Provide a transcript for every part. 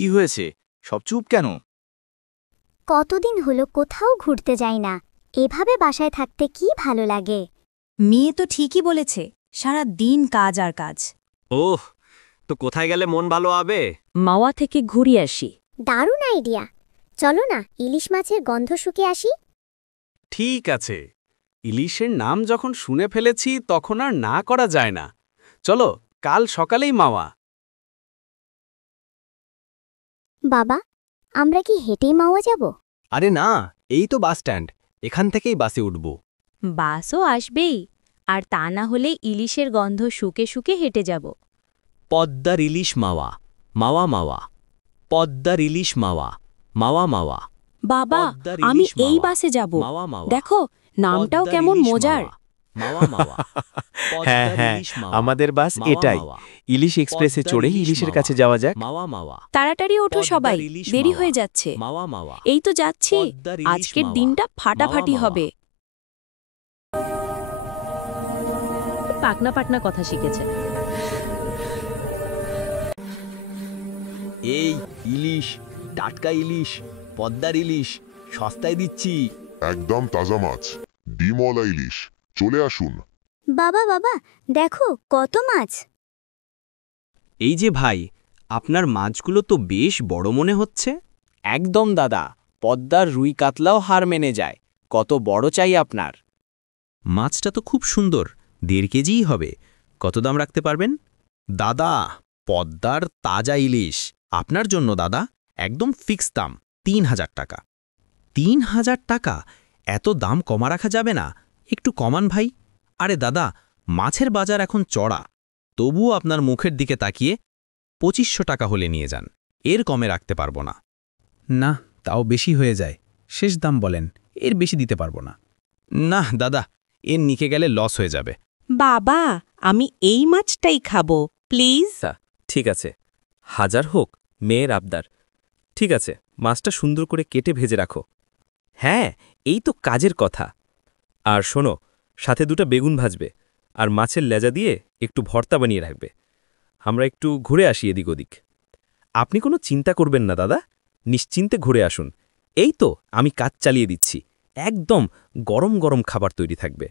কি হয়েছে? সব চুপ কেন? কতদিন হলো কোথাও ঘুরতে যাই না। এভাবে বাসায় থাকতে কি ভালো লাগে। মেয়ে তো ঠিকই বলেছে, সারা দিন কাজ আর কাজ। ওহ, তো কোথায় গেলে মন ভালো হবে? মাওয়া থেকে ঘুরিয়ে আসি। দারুণ আইডিয়া। চলো না, ইলিশ মাছের গন্ধ শুকে আসি। ঠিক আছে, ইলিশের নাম যখন শুনে ফেলেছি তখন আর না করা যায় না। চলো, কাল সকালেই মাওয়া। বাবা, আমরা কি হেঁটেই মাওয়া যাব? আরে না, এই তো বাস স্ট্যান্ড, এখান থেকেই বাসে উঠব। বাসও আসবেই, আর তা না হলে ইলিশের গন্ধ শুকে শুকে হেঁটে যাব। পদ্মার ইলিশ মাওয়া, মাওয়া মাওয়া। পদ্মার ইলিশ মাওয়া, মাওয়া মাওয়া। বাবা, পদ্মার আমি ইলিশ এই মাওয়া, বাসে যাব। মাওয়া মাওয়া। দেখো, নামটাও পদ্মার কেমন ইলিশ মজার। মাওয়া, মাওয়া মাওয়া। হ্যাঁ পদ্মার হ্যাঁ, ইলিশ মাওয়া, আমাদের বাস মাওয়া এটাই। মাওয়া। ইলিশ এক্সপ্রেসে পদ্মার চড়েই ইলিশ ইলিশের মাওয়া, কাছে যাওয়া যাক। মাওয়া মাওয়া। তাড়াতাড়ি ওঠো সবাই, পদ্মার ইলিশ দেরি মাওয়া, হয়ে যাচ্ছে। মাওয়া মাওয়া। এই তো যাচ্ছি, পদ্মার ইলিশ আজকের মাওয়া, দিনটা ফাটাফাটি মাওয়া হবে। পাকনা পাকনা কথা শিখেছে। এই ইলিশ, টাটকা ইলিশ, পদ্মার ইলিশ, সস্তায় দিচ্ছি। একদম তাজা মাছ, ডিমওয়ালা ইলিশ, চলে আসুন। বাবা বাবা, দেখো কত মাছ। এই যে ভাই, আপনার মাছগুলো তো বেশ বড় মনে হচ্ছে। একদম দাদা, পদ্মার রুই কাতলাও হার মেনে যায়। কত বড় চাই আপনার? মাছটা তো খুব সুন্দর, 1.5 কেজিই হবে। কত দাম রাখতে পারবেন? দাদা, পদ্মার তাজা ইলিশ আপনার জন্য দাদা, একদম ফিক্স দাম 3000 টাকা। 3000 টাকা? এত দাম কমা রাখা যাবে না? একটু কমান ভাই। আরে দাদা, মাছের বাজার এখন চড়া, তবুও আপনার মুখের দিকে তাকিয়ে 2500 টাকা হলে নিয়ে যান, এর কমে রাখতে পারবো না। না, তাও বেশি হয়ে যায়। শেষ দাম বলেন, এর বেশি দিতে পারবো না। না দাদা, এর নিকে গেলে লস হয়ে যাবে। বাবা, আমি এই মাছটাই খাবো, প্লিজ। ঠিক আছে, 1000 হোক, মেয়ের আবদার। ঠিক আছে, মাছটা সুন্দর করে কেটে ভেজে রাখো। হ্যাঁ, এই তো কাজের কথা। আর শোনো, সাথে 2টা বেগুন ভাজবে, আর মাছের লেজা দিয়ে একটু ভর্তা বানিয়ে রাখবে। আমরা একটু ঘুরে আসি এদিক ওদিক। আপনি কোনো চিন্তা করবেন না দাদা, নিশ্চিন্তে ঘুরে আসুন। এই তো আমি কাজ চালিয়ে দিচ্ছি, একদম গরম গরম খাবার তৈরি থাকবে।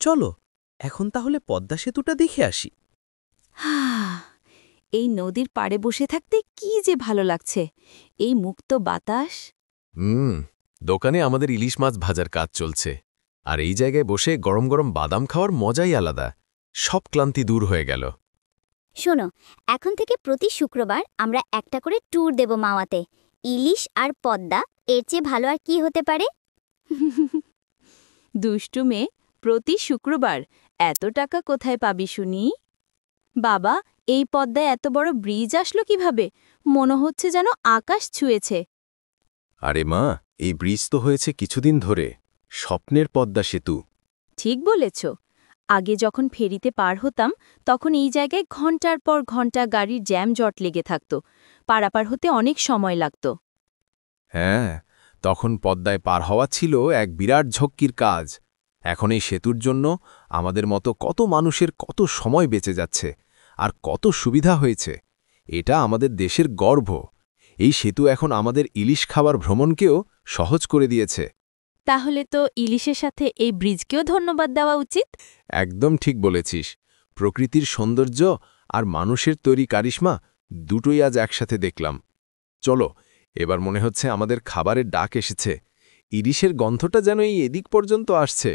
চলো, এখন তাহলে পদ্মা সেতুটা দেখে আসি। এই নদীর পাড়ে বসে থাকতে কি যে ভালো লাগছে, এই মুক্ত বাতাস। দোকানে আমাদের ইলিশ মাছ ভাজার কাজ চলছে, আর এই জায়গায় বসে গরম গরম বাদাম খাওয়ার মজাই আলাদা। সব ক্লান্তি দূর হয়ে গেল। শোনো, এখন থেকে প্রতি শুক্রবার আমরা একটা করে ট্যুর দেব মাওয়াতে। ইলিশ আর পদ্মা, এর চেয়ে ভালো আর কি হতে পারে? দুষ্টু মেয়ে, প্রতি শুক্রবার এত টাকা কোথায় পাবি শুনি? বাবা, এই পদ্মায় এত বড় ব্রিজ আসলো কিভাবে? মনে হচ্ছে যেন আকাশ ছুঁয়েছে। আরে মা, এই ব্রিজ তো হয়েছে কিছুদিন ধরে, স্বপ্নের পদ্মা সেতু। ঠিক বলেছ, আগে যখন ফেরিতে পার হতাম তখন এই জায়গায় ঘন্টার পর ঘন্টা গাড়ির জ্যাম জট লেগে থাকত, পারাপার হতে অনেক সময় লাগত। হ্যাঁ, তখন পদ্মায় পার হওয়া ছিল এক বিরাট ঝক্কির কাজ। এখন এই সেতুর জন্য আমাদের মতো কত মানুষের কত সময় বেঁচে যাচ্ছে, আর কত সুবিধা হয়েছে। এটা আমাদের দেশের গর্ব। এই সেতু এখন আমাদের ইলিশ খাবার ভ্রমণকেও সহজ করে দিয়েছে। তাহলে তো ইলিশের সাথে এই ব্রিজকেও ধন্যবাদ দেওয়া উচিত। একদম ঠিক বলেছিস। প্রকৃতির সৌন্দর্য আর মানুষের তৈরি কারিশমা দুটোই আজ একসাথে দেখলাম। চলো, এবার মনে হচ্ছে আমাদের খাবারের ডাক এসেছে। ইলিশের গন্ধটা যেন এই এদিক পর্যন্ত আসছে।